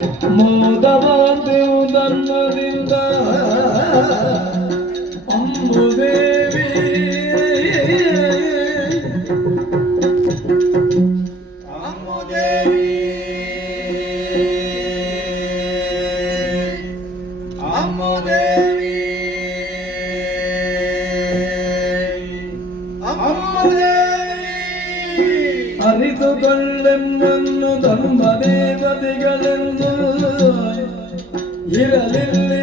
ಮೋದವಾದೆವು ನನ್ನದಿಂದ ಅಂಬುದೇವಿ ಅಮ್ಮುದೇವಿ ಅಮ್ಮುದೇವಿ ಅಮ್ಮುದೇವಿ ഇത് കൊല്ലെന്നു ധർമ്മദേവതികളെന്ന് ഇരലില്ല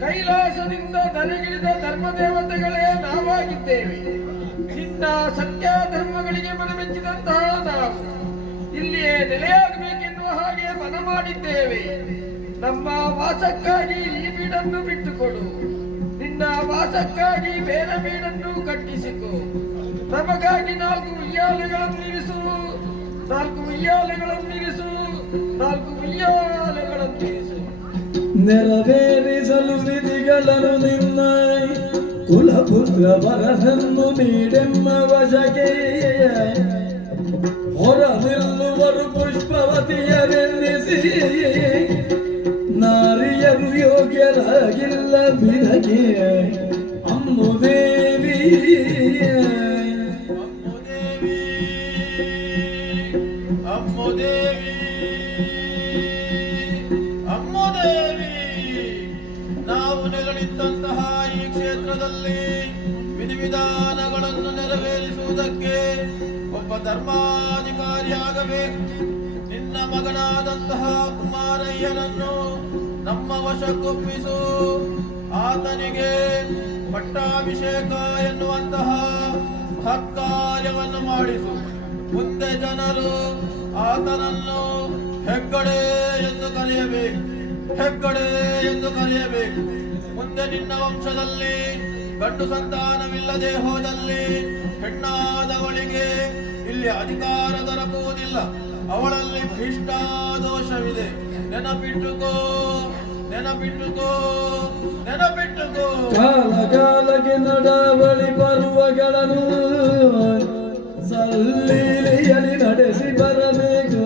ಕೈಲಾಸದಿಂದ ದರೆಗಿಳಿದ ಧರ್ಮದೇವತೆಗಳೇ ನಾವಾಗಿದ್ದೇವೆ. ನಿನ್ನ ಸತ್ಯ ಧರ್ಮಗಳಿಗೆ ಮನಮೆಚ್ಚಿದಂತಹ ನಾವು ಇಲ್ಲಿಯೇ ನೆಲೆಯಾಗಬೇಕೆನ್ನುವ ಹಾಗೆ ಮನ ಮಾಡಿದ್ದೇವೆ. ನಮ್ಮ ವಾಸಕ್ಕಾಗಿ ಈ ಬೀಡನ್ನು ಬಿಟ್ಟುಕೊಡು. ನಿನ್ನ ವಾಸಕ್ಕಾಗಿ ಬೇರೆ ಬೀಡನ್ನು ಕಟ್ಟಿಸಿಕೊ. ನಮಗಾಗಿ ನಾಲ್ಕು ಉಯ್ಯಾಲೆಗಳನ್ನು ಇರಿಸು. ನಾಲ್ಕು ಉಯ್ಯಾಲೆಗಳನ್ನು ಇರಿಸು. ನಾಲ್ಕು ಉಯ್ಯಾಲೆಗಳನ್ನು ಇರಿಸು. ನೆರವೇರಿಸಲು ವಿಧಿಗಳನ್ನು ನಿನ್ನ ಕುಲಪುತ್ರ ವರನನ್ನು ನೀಡೆಮ್ಮ ವಶಕ್ಕೆ ಹೊರ ನಿಲ್ಲುವರು ಪುಷ್ಪವತಿಯರೆನ್ನಿಸಿ ನಾರಿಯರು ಯೋಗ್ಯರಾಗಿಲ್ಲ ಬಿರಗೆ ನಾವು ಈ ಕ್ಷೇತ್ರದಲ್ಲಿ ವಿಧಿವಿಧಾನಗಳನ್ನು ನೆರವೇರಿಸುವುದಕ್ಕೆ ಒಬ್ಬ ಧರ್ಮಾಧಿಕಾರಿಯಾಗಬೇಕು ನಿನ್ನ ಮಗನಾದಂತಹ ಕುಮಾರಯ್ಯನನ್ನು ನಮ್ಮ ವಶಕ್ಕೊಪ್ಪಿಸು. ಆತನಿಗೆ ಪಟ್ಟಾಭಿಷೇಕ ಎನ್ನುವಂತಹ ಸತ್ಕಾರ್ಯವನ್ನು ಮಾಡಿಸು. ಮುಂದೆ ಜನರು ಆತನನ್ನು ಹೆಗ್ಗಡೆ ಎಂದು ಕರೆಯಬೇಕು. ಹೆಗ್ಗಡೆ ಎಂದು ಕರೆಯಬೇಕು. ಮುಂದೆ ನಿನ್ನ ವಂಶದಲ್ಲಿ, ಗಂಡು ಸಂತಾನವಿಲ್ಲದೆ ಹೋದಲ್ಲಿ ಹೆಣ್ಣಾದವಳಿಗೆ ಇಲ್ಲಿ ಅಧಿಕಾರ ದೊರಕುವುದಿಲ್ಲ. ಅವಳಲ್ಲಿ ಭ್ರಷ್ಟಾದೋಷವಿದೆ. ನೆನಪಿಟ್ಟುಕೋ ನೆನಪಿಟ್ಟುಕೋ ನೆನಪಿಟ್ಟುಕೋ. ಕಾಲ ಕಾಲಕ್ಕೆ ನಡವಳಿ ಪರ್ವಗಳನ್ನು ಸಲ್ಲಿ ನಡೆಸಿ ಬರಬೇಕು.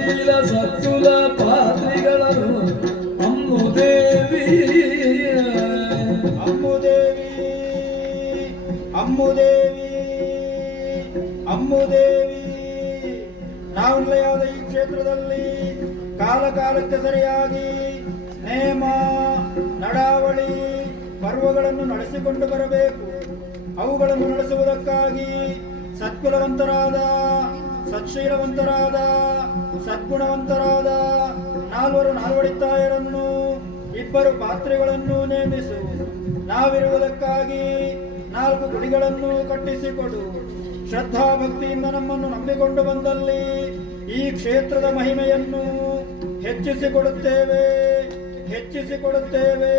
ಸತ್ಶೀಲ ಸತ್ಕುಲ ಪಾತ್ರಿಗಳನ್ನು ಅಮ್ಮುದೇವಿ. ಅಮ್ಮುದೇವಿ ಅಮ್ಮುದೇವಿ ಅಮ್ಮುದೇವಿ. ನಾವು ನಿಲಯವಾದ ಈ ಕ್ಷೇತ್ರದಲ್ಲಿ ಕಾಲ ಕಾಲಕ್ಕೆ ಸರಿಯಾಗಿ ನೇಮ, ನಡಾವಳಿ, ಪರ್ವಗಳನ್ನು ನಡೆಸಿಕೊಂಡು ಬರಬೇಕು. ಅವುಗಳನ್ನು ನಡೆಸುವುದಕ್ಕಾಗಿ ಸತ್ಕುಲವಂತರಾದ ಸತ್ಶೀಲವಂತರಾದ ಸದ್ಗುಣವಂತರಾದ ನಾಲ್ವರು ನಾಲ್ವಡಿತಾಯರನ್ನು ಇಬ್ಬರು ಪಾತ್ರೆಗಳನ್ನು ನೇಮಿಸು. ನಾವಿರುವುದಕ್ಕಾಗಿ ನಾಲ್ಕು ಗುಡಿಗಳನ್ನು ಕಟ್ಟಿಸಿಕೊಡು. ಶ್ರದ್ಧಾ ಭಕ್ತಿಯಿಂದ ನಮ್ಮನ್ನು ನಂಬಿಕೊಂಡು ಬಂದಲ್ಲಿ ಈ ಕ್ಷೇತ್ರದ ಮಹಿಮೆಯನ್ನು ಹೆಚ್ಚಿಸಿಕೊಡುತ್ತೇವೆ ಹೆಚ್ಚಿಸಿಕೊಡುತ್ತೇವೆ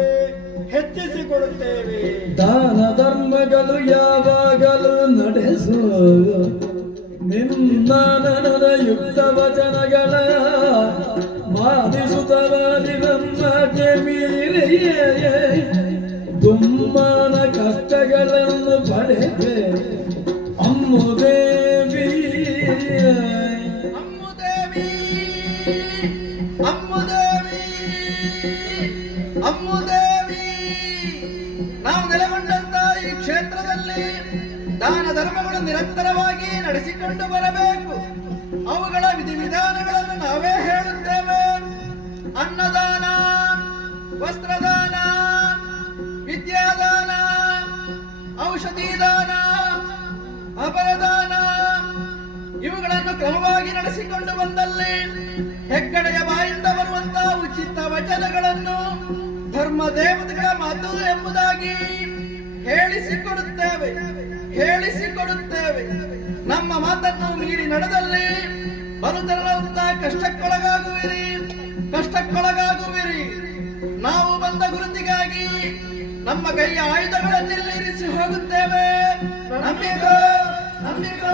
ಹೆಚ್ಚಿಸಿಕೊಡುತ್ತೇವೆ. ದಾನ ಧರ್ಮಗಳು ಯಾವಾಗಲೂ ನಡೆಸು. ನಿನ್ನ ನನದ ಯುಕ್ತ ವಚನಗಳ ಮಾದಿಸುತ್ತವಾದಿ ನಮ್ಮಕ್ಕೆ ಮೀರಿಯೇ ತುಮ್ಮನ ಕಷ್ಟಗಳನ್ನು ಪಡೆದೆ ಅಮ್ಮುದೇವಿ ಅಮ್ಮುದೇವಿ ಧರ್ಮಗಳು ನಿರಂತರವಾಗಿ ನಡೆಸಿಕೊಂಡು ಬರಬೇಕು. ಅವುಗಳ ವಿಧಿವಿಧಾನಗಳನ್ನು ನಾವೇ ಹೇಳುತ್ತೇವೆ. ಅನ್ನದಾನ, ವಸ್ತ್ರದಾನ, ವಿದ್ಯಾದಾನ ಔಷಧಿ ದಾನ ಅಪರದಾನ ಇವುಗಳನ್ನು ಕ್ರಮವಾಗಿ ನಡೆಸಿಕೊಂಡು ಬಂದಲ್ಲಿ ಹೆಗ್ಗಡೆಯ ಬಾಯಿಂದ ಬರುವಂತಹ ಉಚಿತ ವಚನಗಳನ್ನು ಧರ್ಮ ದೇವತೆಗಳ ಮಾತು ಎಂಬುದಾಗಿ ಹೇಳಿಸಿಕೊಡುತ್ತೇವೆ. ಹೇಳಿಸಿಕೊಡುತ್ತೇವೆ. ನಮ್ಮ ಮಾತನ್ನು ಮೀರಿ ನಡೆದಲ್ಲಿ ಬರುತ್ತಿರಲಂತ ಕಷ್ಟಕ್ಕೊಳಗಾಗುವಿರಿ. ಕಷ್ಟಕ್ಕೊಳಗಾಗುವಿರಿ. ನಾವು ಬಂದ ಗುರುತಿಗಾಗಿ ನಮ್ಮ ಕೈಯ ಆಯುಧಗಳನ್ನೆಲ್ಲಿರಿಸಿ ಹೋಗುತ್ತೇವೆ. ನಂಬಿಕೋ ನಂಬಿಕೋ